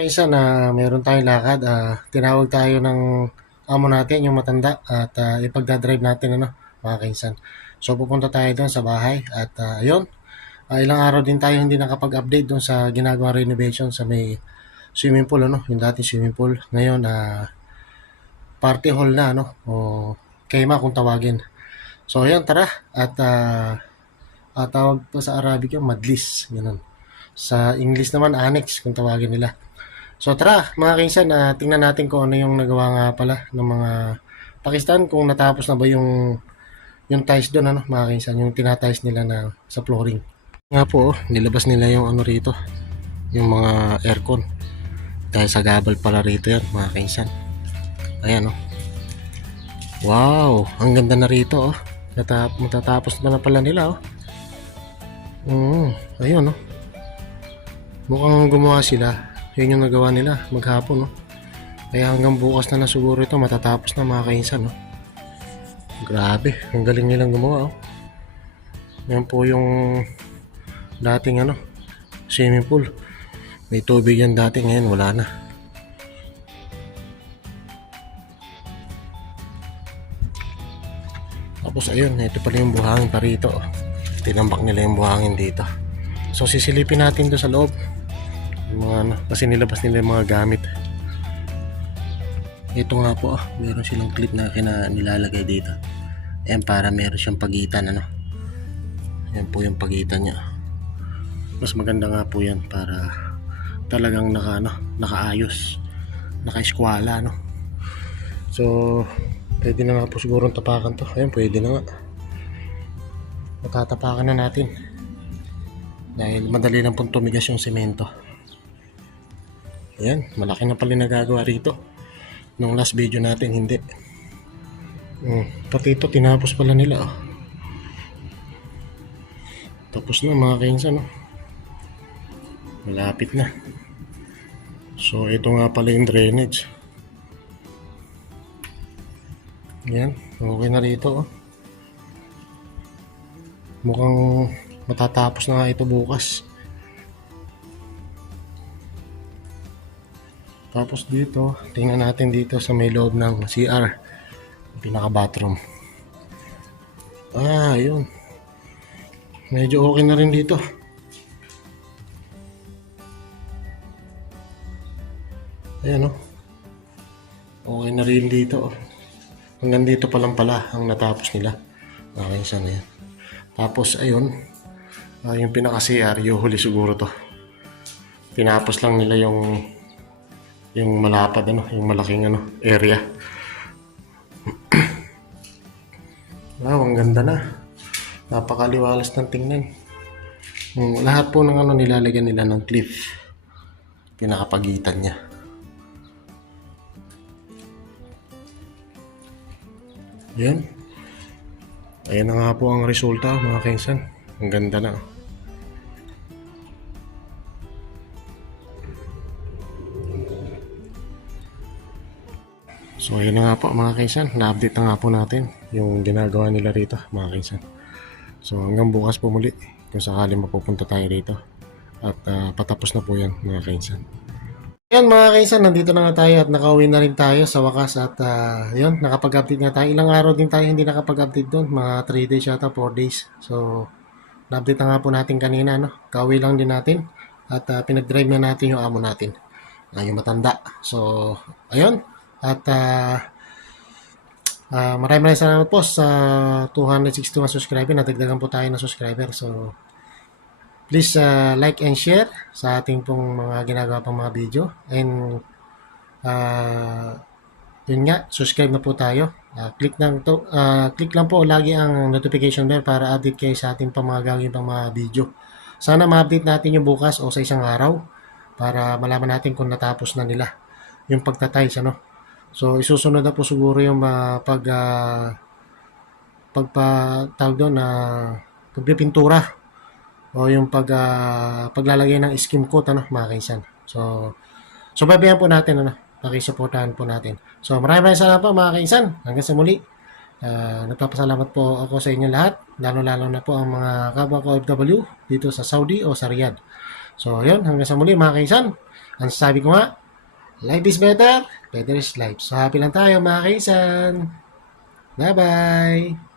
Isa na meron tayong lakad, tinawag tayo ng amo natin, yung matanda, at ipagdadrive natin, ano, mga kainsan. So, pupunta tayo doon sa bahay at ayun, ilang araw din tayo hindi nakapag-update doon sa ginagawang renovation sa may swimming pool, ano, yung dating swimming pool. Ngayon, party hall na, ano, o kema kung tawagin. So, ayun, tara, at tawag pa sa Arabic yung madlis, ganun. Sa English naman, annex kung tawagin nila. So tara mga kainsan, tingnan natin kung ano yung nagawa nga pala ng mga Pakistan, kung natapos na ba yung tiles doon, ano mga kainsan, yung tinatiles nila na sa flooring. Nga po, nilabas nila yung ano rito, yung mga aircon. Dahil sa gabal pala rito yan mga kainsan. Ayan oh. Wow, ang ganda na rito oh. Matatapos na pala nila oh. Ayun oh. Mukhang gumawa sila. Yun yung nagawa nila maghapon, no? Kaya hanggang bukas na siguro ito matatapos na mga kainsan, no? Grabe, ang galing nilang gumawa, oh. Yan po yung dating ano, swimming pool. May tubig yan dati, ngayon wala na. Tapos ayun, ito pala yung buhangin pa rito, oh. Tinambak nila yung buhangin dito. So sisilipin natin doon sa loob. Yung mga ano, kasi nilabas nila yung mga gamit. Ito nga po, meron silang clip na nilalagay dito. Ayan, para meron siyang pagitan, ano. Ayan po yung pagitan niya. Mas maganda nga po yan para talagang nakaayos, naka-eskwala, no. So pwede na nga po siguro tapakan to. Ayan, pwede na nga. Matatapakan na natin dahil madali lang pong tumigas yung semento. Ayan, malaki na pala nagagawa rito. Nung last video natin, hindi. Pati ito, tinapos pala nila. Oh. Tapos na mga kainsan. No? Malapit na. So, ito nga pala yung drainage. Ayan, okay na rito. Oh. Mukhang matatapos na nga ito bukas. Tapos dito, tingnan natin dito sa may loob ng CR, pinaka bathroom. Yun. Medyo okay na rin dito. Ayan oh. Okay na rin dito oh. Hanggang dito pa lang pala ang natapos nila. Okay, sana yan. Tapos ayun, yung pinaka CR, yung huli siguro to. Pinapos lang nila yung malapad, ano, yung malaking ano, area. Wow, ang ganda na. Napakaliwalas ng tingnan. Lahat po ng ano nilalagyan nila ng cliff. Pinakapagitan niya. Yan. Ayan na nga po ang resulta mga kainsan. Ang ganda na. So ayun na nga po mga kainsan, na-update na nga po natin yung ginagawa nila rito mga kainsan. So hanggang bukas po muli kung sakali mapupunta tayo rito. At patapos na po yan mga kainsan. Ayan mga kainsan, nandito na nga tayo at nakauwi na rin tayo sa wakas. At yun, nakapag-update nga tayo. Ilang araw din tayo hindi nakapag-update doon, mga 3 days yata, 4 days. So na-update na nga po natin kanina, no? Kauwi lang din natin at pinag-drive na natin yung amo natin, yung matanda. So ayun. At maraming salamat po sa 261 subscriber. Nadagdagan po tayo ng subscriber. So please like and share sa ating pong mga ginagawa pang mga video. And yun nga, subscribe na po tayo. Click lang po lagi ang notification bell para update kayo sa ating pang mga gagawin pang mga video. Sana ma-update natin yung bukas o sa isang araw para malaman natin kung natapos na nila yung pagtatiles, ano. So isusunod na po siguro yung pagpatawag doon na pagpipintura o yung paglalagay ng skim coat, ano mga kainsan. So babayan po natin, ano, pakisuportahan po natin. So maraming salamat po mga kainsan. Hanggang sa muli. Nagpapasalamat po ako sa inyo lahat, lalo na po ang mga kapwa ko OFW dito sa Saudi o sa Riyadh. So, yun, hanggang sa muli mga kaisan. Ang sabi ko nga, life is better, better is life. So, happy lang tayo mga kaisan. Bye-bye!